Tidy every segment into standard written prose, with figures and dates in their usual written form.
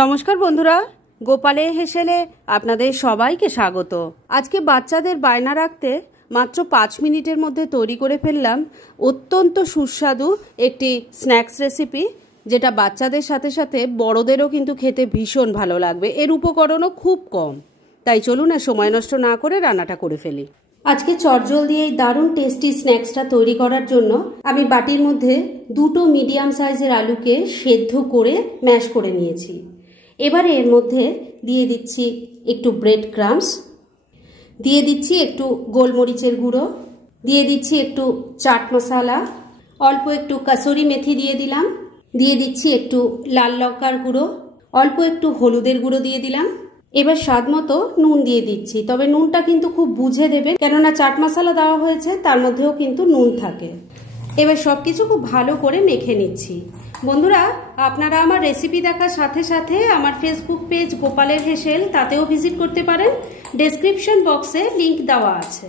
নমস্কার বন্ধুরা, গোপালে হেসেলে আপনাদের সবাইকে স্বাগত। আজকে বাচ্চাদের বায়না রাখতে মাত্র 5 মিনিটের মধ্যে তৈরি করে ফেললাম অত্যন্ত সুস্বাদু একটি স্ন্যাক্স রেসিপি, যেটা বাচ্চাদের সাথে সাথে বড়দেরও কিন্তু খেতে ভীষণ ভালো লাগবে। এর উপকরণও খুব কম, তাই চলুন আর সময় নষ্ট না করে রান্নাটা করে ফেলি। আজকে চটজলদি এই দারুণ টেস্টি স্ন্যাক্সটা তৈরি করার জন্য আমি বাটির মধ্যে 2টো মিডিয়াম সাইজের আলুকে সেদ্ধ করে ম্যাশ করে নিয়েছি। এবারে এর মধ্যে দিয়ে দিচ্ছি একটু ব্রেড ক্রাম্বস, দিয়ে দিচ্ছি একটু গোলমরিচের গুঁড়ো, দিয়ে দিচ্ছি একটু চাট মশলা, অল্প একটু কাসুরি মেথি দিয়ে দিলাম, দিয়ে দিচ্ছি একটু লাল লঙ্কার গুঁড়ো, অল্প একটু হলুদের গুঁড়ো দিয়ে দিলাম। এবার স্বাদ মতো নুন দিয়ে দিচ্ছি, তবে নুনটা কিন্তু খুব বুঝে দেবেন, কেননা চাট মশলা দেওয়া হয়েছে, তার মধ্যেও কিন্তু নুন থাকে। এবার সব কিছু খুব ভালো করে মেখে নিচ্ছি। বন্ধুরা, আপনারা আমার রেসিপি দেখার সাথে সাথে আমার ফেসবুক পেজ গোপালের হেসেল, তাতেও ভিজিট করতে পারেন। ডেসক্রিপশন বক্সে লিংক দেওয়া আছে।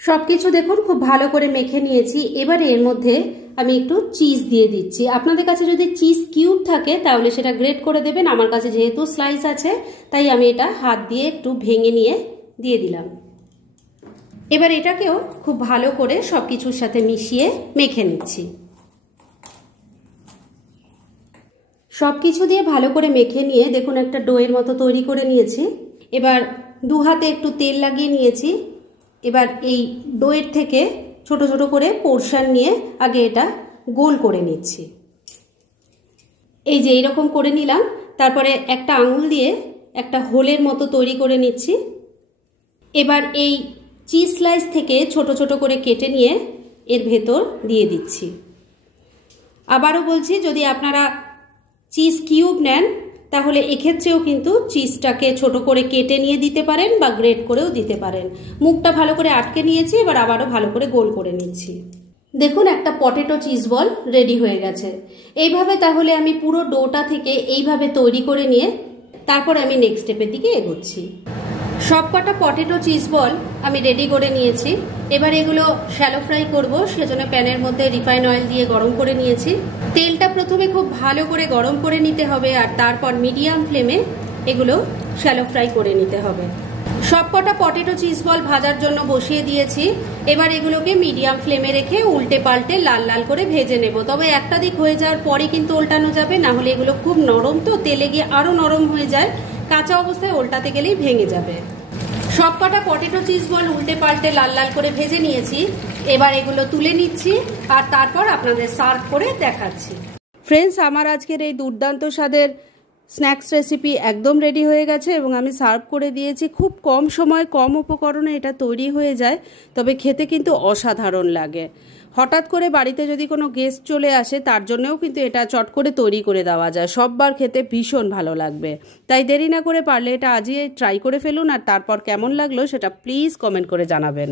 সব কিছু দেখুন খুব ভালো করে মেখে নিয়েছি। এবারে এর মধ্যে আমি একটু চিজ দিয়ে দিচ্ছি। আপনাদের কাছে যদি চিজ কিউব থাকে তাহলে সেটা গ্রেট করে দেবেন। আমার কাছে যেহেতু স্লাইস আছে তাই আমি এটা হাত দিয়ে একটু ভেঙে নিয়ে দিয়ে দিলাম। এবার এটাকেও খুব ভালো করে সব কিছুর সাথে মিশিয়ে মেখে নিচ্ছি। সব কিছু দিয়ে ভালো করে মেখে নিয়ে দেখুন একটা ডোয়ের মতো তৈরি করে নিয়েছি। এবার দু হাতে একটু তেল লাগিয়ে নিয়েছি। এবার এই ডোয়ের থেকে ছোট ছোট করে পোর্শন নিয়ে আগে এটা গোল করে নিচ্ছি। এই যে এইরকম করে নিলাম। তারপরে একটা আঙুল দিয়ে একটা হোলের মতো তৈরি করে নিচ্ছি। এবার এই চিজ স্লাইস থেকে ছোট ছোট করে কেটে নিয়ে এর ভেতর দিয়ে দিচ্ছি। আবারও বলছি, যদি আপনারা চিজ কিউব নেন তাহলে এক্ষেত্রেও কিন্তু চিজটাকে ছোট করে কেটে নিয়ে দিতে পারেন বা গ্রেট করেও দিতে পারেন। মুখটা ভালো করে আটকে নিয়েছি, এবার আবারও ভালো করে গোল করে নিচ্ছি। দেখুন একটা পটেটো চিজ বল রেডি হয়ে গেছে। এইভাবে তাহলে আমি পুরো ডোটা থেকে এইভাবে তৈরি করে নিয়ে তারপর আমি নেক্সট স্টেপের দিকে এগোচ্ছি। সব কটা পটেটো চিজ বল আমি রেডি করে নিয়েছি। এবার এগুলো শ্যালো ফ্রাই করব, সেজন্য প্যানের মধ্যে রিফাইন অয়েল দিয়ে গরম করে নিয়েছি। তেলটা প্রথমে খুব ভালো করে গরম করে নিতে হবে, আর তারপর মিডিয়াম ফ্লেমে এগুলো শ্যালো ফ্রাই করে নিতে হবে। সব কটা পটেটো চিজ বল ভাজার জন্য বসিয়ে দিয়েছি। এবার এগুলোকে মিডিয়াম ফ্লেমে রেখে উল্টে পাল্টে লাল লাল করে ভেজে নেব। তবে একটা দিক হয়ে যাওয়ার পরে কিন্তু উল্টানো যাবে, না হলে এগুলো খুব নরম, তো তেলে গিয়ে আরো নরম হয়ে যায়। কাঁচা অবস্থায় উল্টাতে গেলেই ভেঙে যাবে। সব কটা পটেটো চিজ বল উল্টে পাল্টে লাল লাল করে ভেজে নিয়েছি। এবার এগুলো তুলে নিচ্ছি আর তারপর আপনাদের সার্ভ করে দেখাচ্ছি। ফ্রেন্ডস, আমার আজকের এই দুর্দান্ত স্বাদের স্ন্যাক্স রেসিপি একদম রেডি হয়ে গেছে এবং আমি সার্ভ করে দিয়েছি। খুব কম সময় কম উপকরণে এটা তৈরি হয়ে যায়, তবে খেতে কিন্তু অসাধারণ লাগে। হঠাৎ করে বাড়িতে যদি কোনো গেস্ট চলে আসে তার জন্যও কিন্তু এটা চট করে তৈরি করে দেওয়া যায়। সববার খেতে ভীষণ ভালো লাগবে। তাই দেরি না করে পারলে এটা আজই ট্রাই করে ফেলুন, আর তারপর কেমন লাগলো সেটা প্লিজ কমেন্ট করে জানাবেন।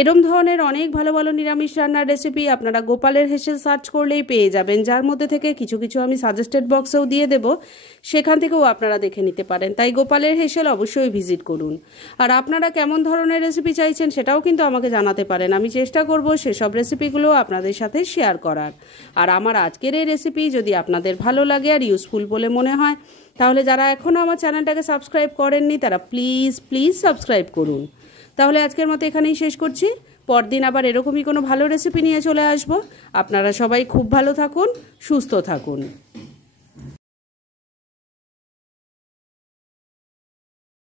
এরম ধরনের অনেক ভালো ভালো নিরামিষ রান্নার রেসিপি আপনারা গোপালের হেসেল সার্চ করলেই পেয়ে যাবেন, যার মধ্যে থেকে কিছু কিছু আমি সাজেস্টেড বক্সেও দিয়ে দেবো, সেখান থেকেও আপনারা দেখে নিতে পারেন। তাই গোপালের হেসেল অবশ্যই ভিজিট করুন। আর আপনারা কেমন ধরনের রেসিপি চাইছেন সেটাও কিন্তু আমাকে জানাতে পারেন। আমি চেষ্টা করব সেসব রেসিপিগুলো আপনাদের সাথে শেয়ার করার। আর আমার আজকের এই রেসিপি যদি আপনাদের ভালো লাগে আর ইউজফুল বলে মনে হয়, তাহলে যারা এখনও আমার চ্যানেলটাকে সাবস্ক্রাইব করেননি তারা প্লিজ সাবস্ক্রাইব করুন। তাহলে আজকের মতো এখানেই শেষ করছি। পরদিন আবার এরকমই কোনো ভালো রেসিপি নিয়ে চলে আসব। আপনারা সবাই খুব ভালো থাকুন, সুস্থ থাকুন।